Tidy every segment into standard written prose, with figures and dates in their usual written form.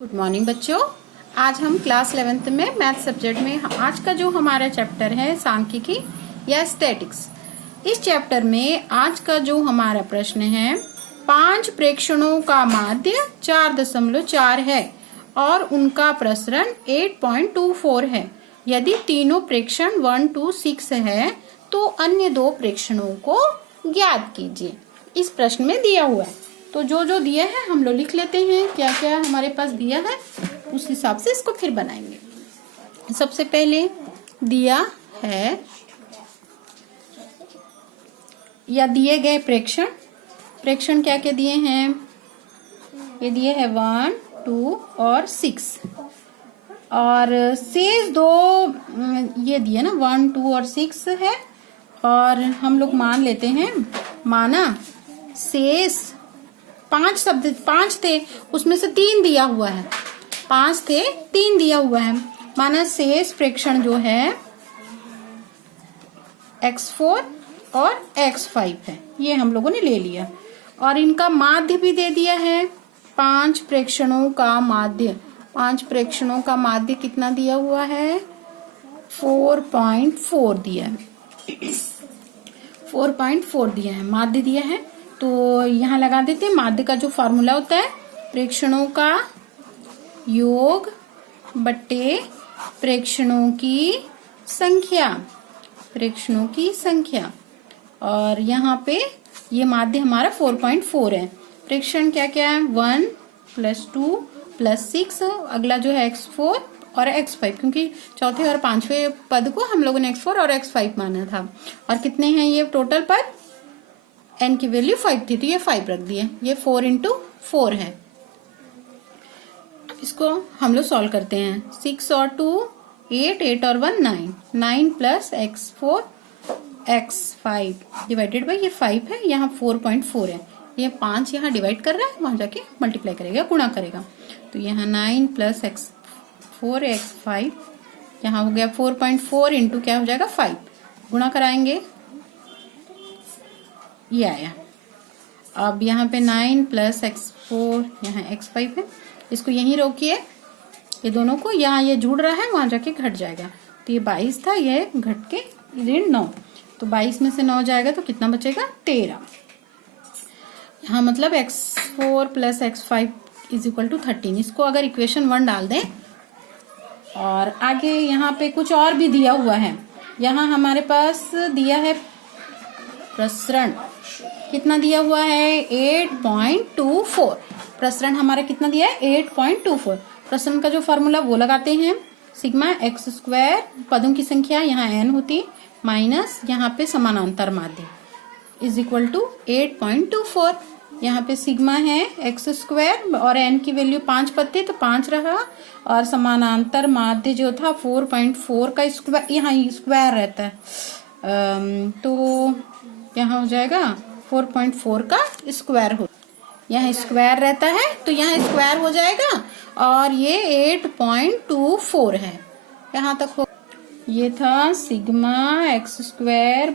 Good morning बच्चों। आज हम क्लास 11th में मैथ सब्जेक्ट में आज का जो हमारा चैप्टर है सांख्यिकी या स्टैटिक्स। इस चैप्टर में आज का जो हमारा प्रश्न है 5 प्रेक्षणों का माध्य 4.4 है और उनका प्रसरण 8.24 है। यदि तीनों प्रेक्षण 1 to 6 है तो अन्य दो प्रेक्षणों को ज्ञात कीजिए। इस प्रश्न में दिया हुआ है तो जो दिया है हम लोग लिख लेते हैं, क्या क्या हमारे पास दिया है उस हिसाब से इसको फिर बनाएंगे। सबसे पहले दिया है या दिए गए प्रेक्षण क्या क्या दिए हैं, ये दिए है 1, 2 और 6 और शेष दो ये दिए ना 1, 2 और 6 है और हम लोग मान लेते हैं माना शेष 5 थे उसमें से 3 दिया हुआ है, 5 थे 3 दिया हुआ है, माना शेष प्रेक्षण जो है x4 और x5 है, ये हम लोगों ने ले लिया और इनका माध्य भी दे दिया है। 5 प्रेक्षणों का माध्य, 5 प्रेक्षणों का माध्य कितना दिया हुआ है 4.4 दिया है, 4.4 दिया है, माध्य दिया है। तो यहाँ लगा देते हैं माध्य का जो फॉर्मूला होता है प्रेक्षणों का योग बट्टे प्रेक्षणों की संख्या, प्रेक्षणों की संख्या और यहाँ पे ये माध्य हमारा 4.4 है। प्रेक्षण क्या क्या है 1 + 2 + 6, अगला जो है x4 और x5, क्योंकि चौथे और पांचवें पद को हम लोगों ने x4 और x5 माना था। और कितने हैं ये टोटल पद, n की वैल्यू 5 थी तो ये 5 रख दिए, ये 4 × 4 है। इसको हम लोग सॉल्व करते हैं, 6 और 2 8, 8 और 1 9, 9 + x4 x5 डिवाइडेड बाई ये 5 है, यहाँ 4.4 है, ये 5 यहाँ डिवाइड कर रहा है, वहां जाके मल्टीप्लाई करेगा, गुणा करेगा। तो यहाँ 9 + x4 x5 यहाँ हो गया 4.4 इंटू क्या हो जाएगा 5, गुणा कराएंगे ये आया। अब यहाँ पे 9 + x4 यहाँ x5 है, इसको यहीं रोकिए, ये दोनों को यहाँ ये जुड़ रहा है वहां जाके घट जाएगा। तो ये 22 था, ये घट के ऋण 9, तो 22 में से 9 जाएगा तो कितना बचेगा 13। यहाँ मतलब x4 + x5 = 13। इसको अगर इक्वेशन 1 डाल दें और आगे यहाँ पे कुछ और भी दिया हुआ है, यहाँ हमारे पास दिया है प्रसरण, कितना दिया हुआ है 8.24, प्रसरण हमारा कितना दिया है 8.24। प्रसरण का जो फॉर्मूला वो लगाते हैं, सिग्मा x² पदों की संख्या यहाँ n होती माइनस यहाँ पे समानांतर माध्य = 8.24। यहाँ पे सिग्मा है x² और n की वैल्यू 5 पद थे तो 5 रहा और समानांतर माध्य जो था 4.4 का स्क्वायर, यहाँ स्क्वायर रहता है तो यहाँ हो जाएगा 4.4 का स्क्वायर हो, यहाँ स्क्वायर रहता है तो यहाँ स्क्वायर हो जाएगा और ये 8.24 है, यहाँ तक हो। ये था सिग्मा x² /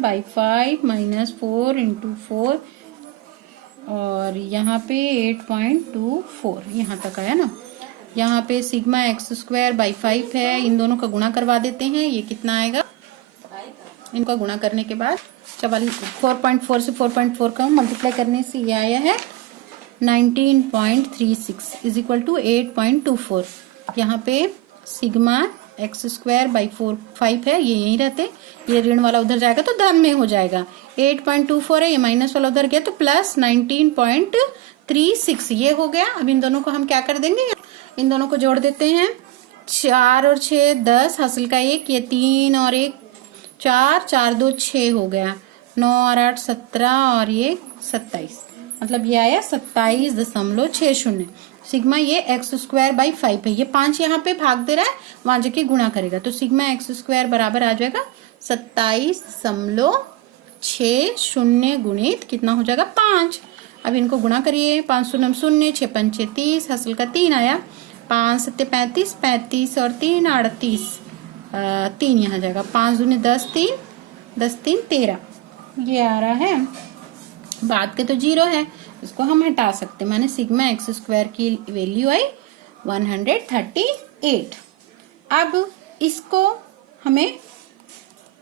5 - 4 × 4 और यहाँ पे 8.24 यहाँ तक आया ना। यहाँ पे सिग्मा x² / 5 है, इन दोनों का गुणा करवा देते हैं, ये कितना आएगा, इनका गुणा करने के बाद 4.4 से 4.4 का मल्टीप्लाई करने से ये आया है 19.36 = 8.24। यहाँ पे सिग्मा x² / 5 है, ये यहीं रहते, ये ऋण वाला उधर जाएगा तो धन में हो जाएगा, 8.24 है, ये माइनस वाला उधर गया तो प्लस 19.36 ये हो गया। अब इन दोनों को हम क्या कर देंगे, इन दोनों को जोड़ देते हैं, 4 और 6 10, हासिल का 1, ये 3 और 1 4, 4 2 6 हो गया, 9 और 8 17 और ये 27, मतलब ये आया 27.60। सिग्मा ये x² / 5 है, ये 5 यहाँ पे भाग दे रहा है, वहां जाके गुणा करेगा तो सिग्मा x² बराबर आ जाएगा 27.60 गुणित कितना हो जाएगा 5। अब इनको गुणा करिए, 5 0 0, 6 5 6 30, हासिल का 3 आया, 5 7 35, 35 और 3 38, 3 यहाँ जाएगा, 5 दूनी 10 3, 10 3 13 ये आ रहा है। बाद के तो 0 है, इसको हम हटा सकते हैं, माने सिग्मा x² की वैल्यू आई 138। अब इसको हमें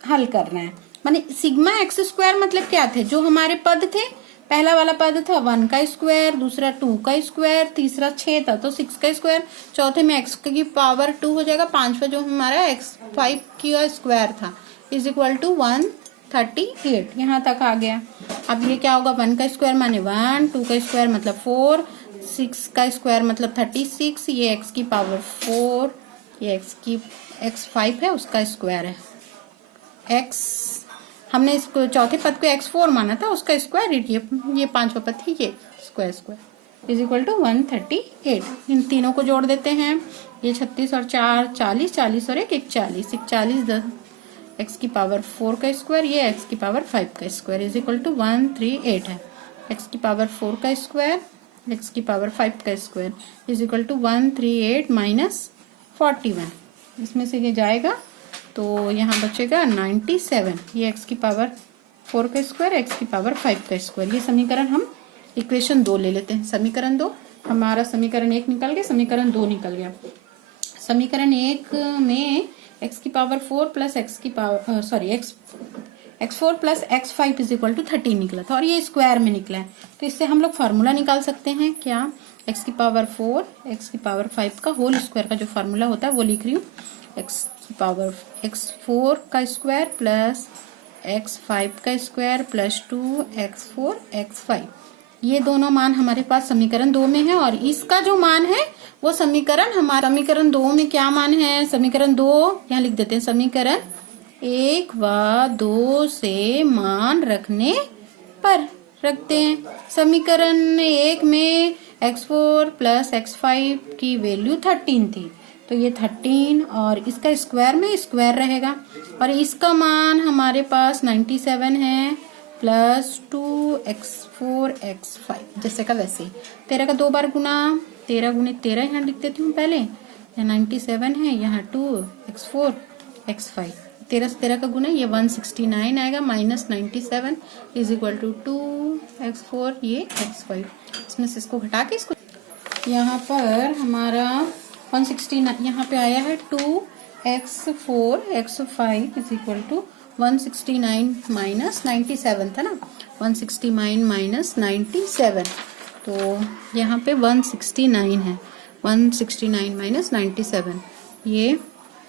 हल करना है। माने सिग्मा एक्स स्क्वायर मतलब क्या थे, जो हमारे पद थे, पहला वाला पद था 1 का स्क्वायर, दूसरा 2 का स्क्वायर, तीसरा 6 था तो 6 का स्क्वायर, चौथे में x की पावर 2 हो जाएगा, पांचवा जो हमारा x5 का स्क्वायर था इज इक्वल टू 138। यहाँ तक आ गया। अब ये क्या होगा, 1 का स्क्वायर माने 1, 2 का स्क्वायर मतलब 4, 6 का स्क्वायर मतलब 36, ये x की पावर 4, ये x5 है उसका स्क्वायर है। x हमने इसको चौथे पद को x4 माना था, उसका स्क्वायर ये पांचवा पद है, ये स्क्वायर इज इक्वल टू 138। इन तीनों को जोड़ देते हैं, ये 36 और 4 40, 40 और 1 41, 41 x की पावर 4 का स्क्वायर, ये x की पावर 5 का स्क्वायर इज इक्वल टू 138 है। x की पावर 4 का स्क्वायर, x की पावर 5 का square is equal to 138 minus 41, इसमें से ये जाएगा तो यहाँ बचेगा 97, ये x की पावर 4 का स्क्वायर, x की पावर 5 का स्क्वायर। ये समीकरण हम इक्वेशन 2 ले लेते हैं। समीकरण 2 हमारा, समीकरण 1 निकल गया, समीकरण 2 निकल गया। समीकरण 1 में x की पावर 4 प्लस x की power x4 plus x5 is equal to 13 निकला था और ये स्क्वायर में निकला है, तो इससे हम लोग फार्मूला निकाल सकते हैं। क्या, x की पावर 4 x की पावर 5 का होल स्क्वायर का जो फार्मूला होता है वो लिख रही हूँ, x की पावर x4 का स्क्वायर प्लस x5 का स्क्वायर प्लस 2x4 x5, ये दोनों मान हमारे पास समीकरण 2 में है और इसका जो मान है वो समीकरण 2 में क्या मान है, समीकरण 2 यहाँ लिख देते हैं, समीकरण 1 व 2 से मान रखने पर रखते हैं। समीकरण 1 में x4 प्लस x5 की वैल्यू 13 थी, तो ये 13 और इसका स्क्वायर में स्क्वायर रहेगा और इसका मान हमारे पास 97 है प्लस 2x4 x5, जैसे का वैसे। 13 का 2 बार गुना, 13 गुने 13 यहाँ लिख देती हूँ पहले, यहाँ 97 है, यहाँ 2x4 x5, 13 से 13 का गुना, ये 169 आएगा minus 97 is equal to 2x4 ये x5। इसमें से इसको घटा के इसको यहाँ पर हमारा 169 यहाँ पे आया है 2x4 x5 is equal to 169 minus 97 था ना, 169 माइनस 97, तो यहाँ पे 169 है, 169 माइनस 97, ये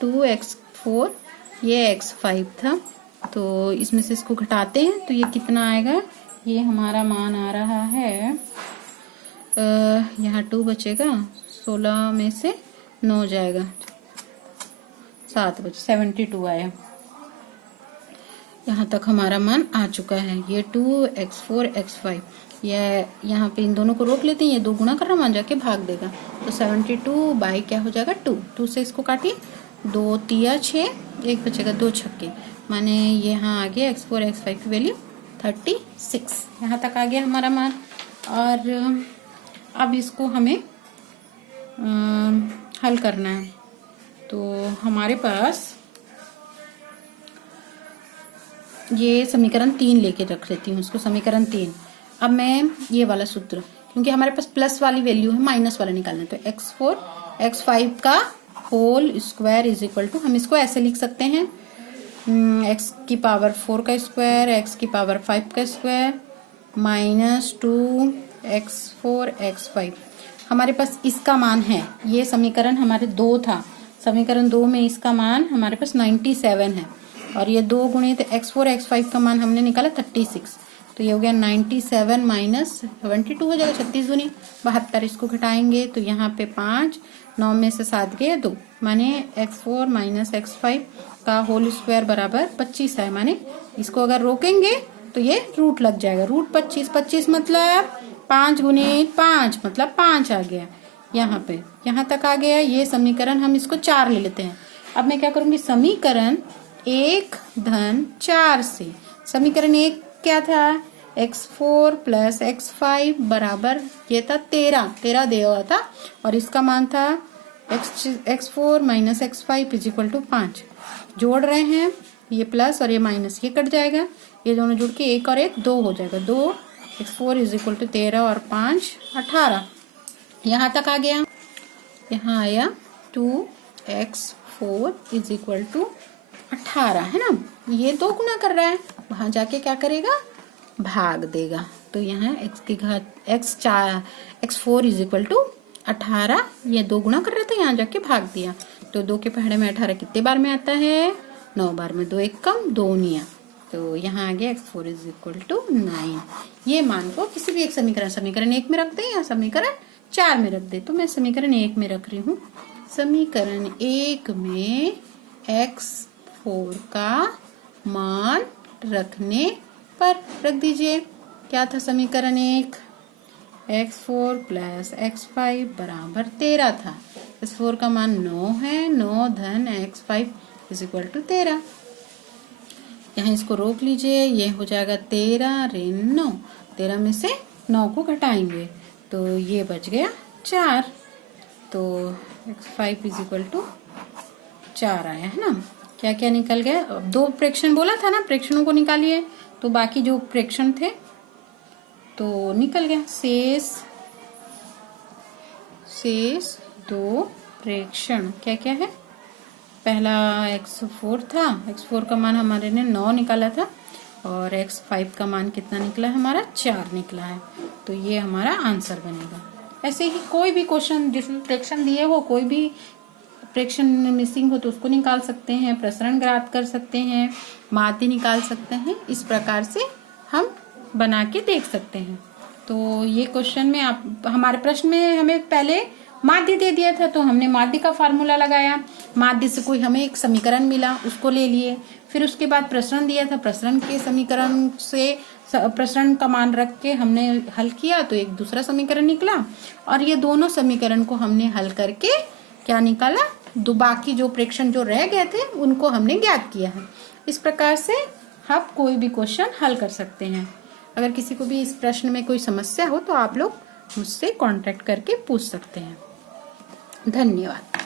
2x4 ये x5 था, तो इसमें से इसको घटाते हैं तो ये कितना आएगा, ये हमारा मान आ रहा है यहाँ 2 बचेगा, 16 में से 9 जाएगा, 7 बचे 72 आया। यहाँ तक हमारा मान आ चुका है। ये 2x4 x5, ये यहाँ पे इन दोनों को रोक लेते हैं, ये 2 गुना कर रहा मान जाके भाग देगा, तो 72 बाई क्या हो जाएगा 2 से इसको काटिए, 2 तिया 6, 1 बचेगा, 2 छक्के, माने यहाँ आ गया x4 x5 की वैल्यू 36। यहाँ तक आ गया हमारा मान। और अब इसको हमें हल करना है, तो हमारे पास ये समीकरण 3 लेके रख लेती हूँ इसको, समीकरण 3। अब मैं ये वाला सूत्र, क्योंकि हमारे पास प्लस वाली वैल्यू है, माइनस वाला निकालना है, तो x4 x5 का whole square is equal to, हम इसको ऐसे लिख सकते हैं, x की पावर 4 का स्क्वायर, x की पावर 5 का स्क्वायर माइनस 2x4 x5। हमारे पास इसका मान है, ये समीकरण हमारे 2 था, समीकरण 2 में इसका मान हमारे पास 97 है और ये 2 गुणे तो x4 x5 का मान हमने निकाला 36, तो ये हो गया 97 माइनस 72 हो जाएगा, 36 दूनी 72, इसको घटाएंगे तो यहाँ पे 5, 9 में से 7 गए 2, माने x4 माइनस x5 का होल स्क्वायर बराबर 25 है, माने इसको अगर रोकेंगे तो ये रूट लग जाएगा, रूट 25, 25 मतलब 5 गुने 5 मतलब 5 आ गया यहाँ पे, यहाँ तक आ गया। ये समीकरण हम इसको 4 ले लेते हैं। अब मैं क्या करूंगी, समीकरण 1 धन 4 से, समीकरण 1 क्या था, x4 प्लस x5 बराबर ये था 13 दिया हुआ था और इसका मान था x4 minus x5 is equal to 5। जोड़ रहे हैं, ये प्लस और ये माइनस, ये कट जाएगा, ये दोनों जुड़ के 1 और 1 2 हो जाएगा, 2 x4 इज इक्वल टू 13 और 5 18। यहाँ तक आ गया। यहाँ आया 2x4 इज इक्वल टू 18 है ना। ये 2 गुना कर रहा है, वहां जाके क्या करेगा, भाग देगा। तो यहाँ x की घात x4 इज इक्वल टू 18, ये 2 गुना कर रहा था, यहाँ जाके भाग दिया। तो 2 के पहाड़े में 18 कितने बार में आता है, 9 बार में। 2 एक कम 2 निया, तो यहाँ आ गया x4 इज इक्वल टू 9। ये मान को किसी भी एक समीकरण 1 में रख दे या समीकरण 4 में रख दे। तो मैं समीकरण 1 में रख रही हूँ। समीकरण 1 में x4 का मान रखने पर रख दीजिए। क्या था समीकरण 1, x4 प्लस x5 बराबर 13 था। x4 का मान 9 है, 9 धन x5 इज इक्वल टू 13। यहाँ इसको रोक लीजिए, ये हो जाएगा 13 ऋण 9। 13 में से 9 को घटाएंगे तो ये बच गया 4। तो x5 इज इक्वल टू 4 आया है ना। क्या क्या निकल गया, अब 2 प्रेक्षण बोला था ना, प्रेक्षणों को निकालिए। तो बाकी जो प्रेक्षण थे तो निकल गया। शेष 2 प्रेक्षण क्या क्या है। पहला x4 था, x4 का मान हमारे ने 9 निकाला था और x5 का मान कितना निकला है हमारा, 4 निकला है। तो ये हमारा आंसर बनेगा। ऐसे ही कोई भी क्वेश्चन जिसमें प्रेक्षण दिए हो, कोई भी प्रेक्षण मिसिंग हो तो उसको निकाल सकते हैं, प्रसरण ग्रात कर सकते हैं, माध्य निकाल सकते हैं। इस प्रकार से हम बना के देख सकते हैं। तो ये क्वेश्चन में आप हमारे प्रश्न में हमें पहले माध्य दे दिया था, तो हमने माध्य का फार्मूला लगाया। माध्य से कोई हमें एक समीकरण मिला, उसको ले लिए। फिर उसके बाद प्रसरण दिया था, प्रसरण के समीकरण से प्रसरण का मान रख के हमने हल किया तो एक दूसरा समीकरण निकला। और ये दोनों समीकरण को हमने हल करके क्या निकाला, बाकी जो प्रेक्षण जो रह गए थे उनको हमने ज्ञात किया है। इस प्रकार से आप कोई भी क्वेश्चन हल कर सकते हैं। अगर किसी को भी इस प्रश्न में कोई समस्या हो तो आप लोग मुझसे कांटेक्ट करके पूछ सकते हैं। धन्यवाद।